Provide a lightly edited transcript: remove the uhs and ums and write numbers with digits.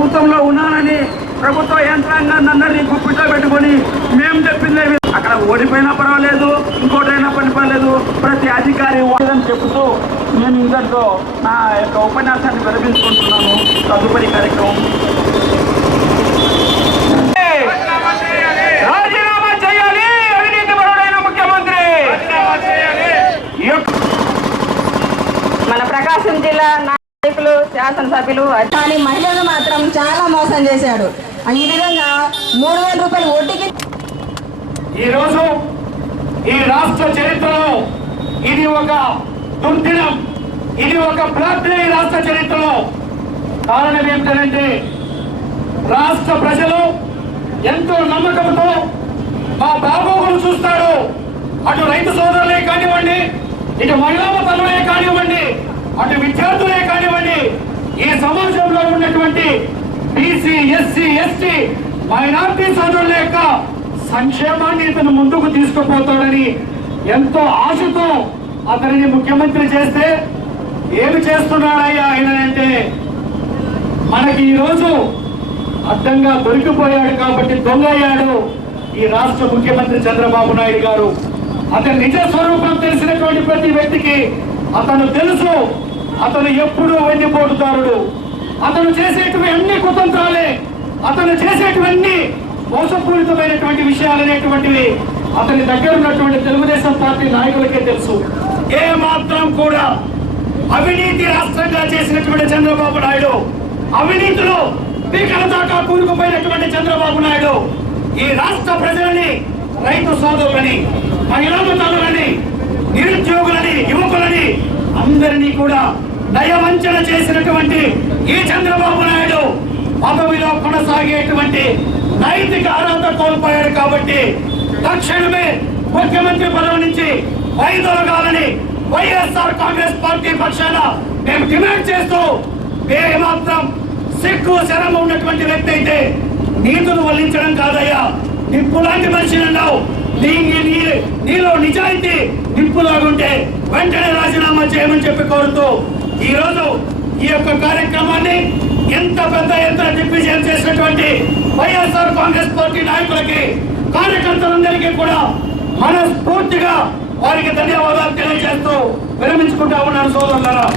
ప్రభుత్వంలో ఉన్నానని ప్రభుత్వ యంత్రాంగాన్ని అందరినీ గుప్పిట్లో పెట్టుకొని మేము చెప్పిందే అక్కడ ఓడిపోయినా పర్వాలేదు, ఇంకోటైనా పర్వాలేదు, ప్రతి అధికారి ఓడని చెబుతూ నేను ఇంతటితో నా యొక్క ఉపన్యాసాన్ని విరమించుకుంటున్నాను. తదుపరి కార్యక్రమం రాజీనామా చేయాలి, అవినీతి పరుడైన ముఖ్యమంత్రి. మన ప్రకాశం జిల్లా నాయకులు, శాసనసభ్యులు కానీ మహిళలు మాత్రం చాలా మోసం చేశాడు. ఈ విధంగా 3,000 రూపాయలు వడ్డీకి ఈరోజు ఈ రాష్ట్ర చరిత్రలో ఇది ఒక దుర్దినం, ఇది ఒక బ్లాక్ డే. ఈ రాష్ట్ర చరిత్రలో కారణం ఏమిటంటే రాష్ట్ర ప్రజలు ఎంతో నమ్మకంతో మా బాగోగులు చూస్తాడు. అటు రైతు సోదరులే కానివ్వండి, ఇటు మహిళా తల్లులే కానివ్వండి, అటు విద్యార్థులే కానివ్వండి, ఈ సమాజంలో ఉన్నటువంటి బీసీ, ఎస్సీ, ఎస్టీ, మైనార్టీ సోదరుల యొక్క సంక్షేమాన్ని ఇతను ముందుకు తీసుకుపోతాడని ఎంతో ఆశతో అతనిని ముఖ్యమంత్రి చేస్తే ఏమి చేస్తున్నాడయ్యా ఆయన అంటే మనకి ఈరోజు అడ్డంగా దొరికిపోయాడు కాబట్టి దొంగ అయ్యాడు ఈ రాష్ట్ర ముఖ్యమంత్రి చంద్రబాబు నాయుడు గారు. అతని నిజ స్వరూపం తెలిసినటువంటి ప్రతి వ్యక్తికి అతను తెలుసు, అతను ఎప్పుడూ వెన్నుపోటుదారుడు. అతను చేసేటువంటి అన్ని కుతంత్రాలే, అతను చేసేటువంటి మోసపూరితమైనటువంటి విషయాలు అనేటువంటివి అతని దగ్గర ఉన్నటువంటి తెలుగుదేశం పార్టీ నాయకులకే తెలుసు. ఏ మాత్రం కూడా అవినీతి రాష్ట్రంగా చేసినటువంటి చంద్రబాబు నాయుడు, అవినీతిలో పీకల దాకా కూరుకుపోయినటువంటి చంద్రబాబు నాయుడు ఈ రాష్ట్ర ప్రజలని, రైతు సోదరులని, మహిళా తల్లులని, నిరుద్యోగులని, యువకులని అందరినీ కూడా నయవంచన చేసినటువంటి ఈ చంద్రబాబు నాయుడు పదవిలో కొనసాగేటువంటి నైతిక అర్హత కోల్పోయాడు. కాబట్టి తక్షణమే ముఖ్యమంత్రి పదవి నుంచి వైదొలగాలని వైఎస్ఆర్ కాంగ్రెస్ పార్టీ పక్షాన మేము డిమాండ్ చేస్తూ, మాత్రం సిగ్గు శరమ ఉన్నటువంటి వ్యక్తి అయితే నీతులు వల్లించడం కాదయ్యా, నిప్పు లాంటి మనిషిని అన్నావు, నీలో నిజాయితీ నిప్పులాగుంటే వెంటనే రాజీనామా చేయమని చెప్పి కోరుతూ ఈ రోజు ఈ యొక్క కార్యక్రమాన్ని ఎంత పెద్ద ఎత్తున దిగ్విజయం చేసినటువంటి వైఎస్ఆర్ కాంగ్రెస్ పార్టీ నాయకులకి, కార్యకర్తలందరికీ కూడా మనస్ఫూర్తిగా వారికి ధన్యవాదాలు తెలియజేస్తూ విరమించుకుంటా ఉన్నాను సోదరులారా.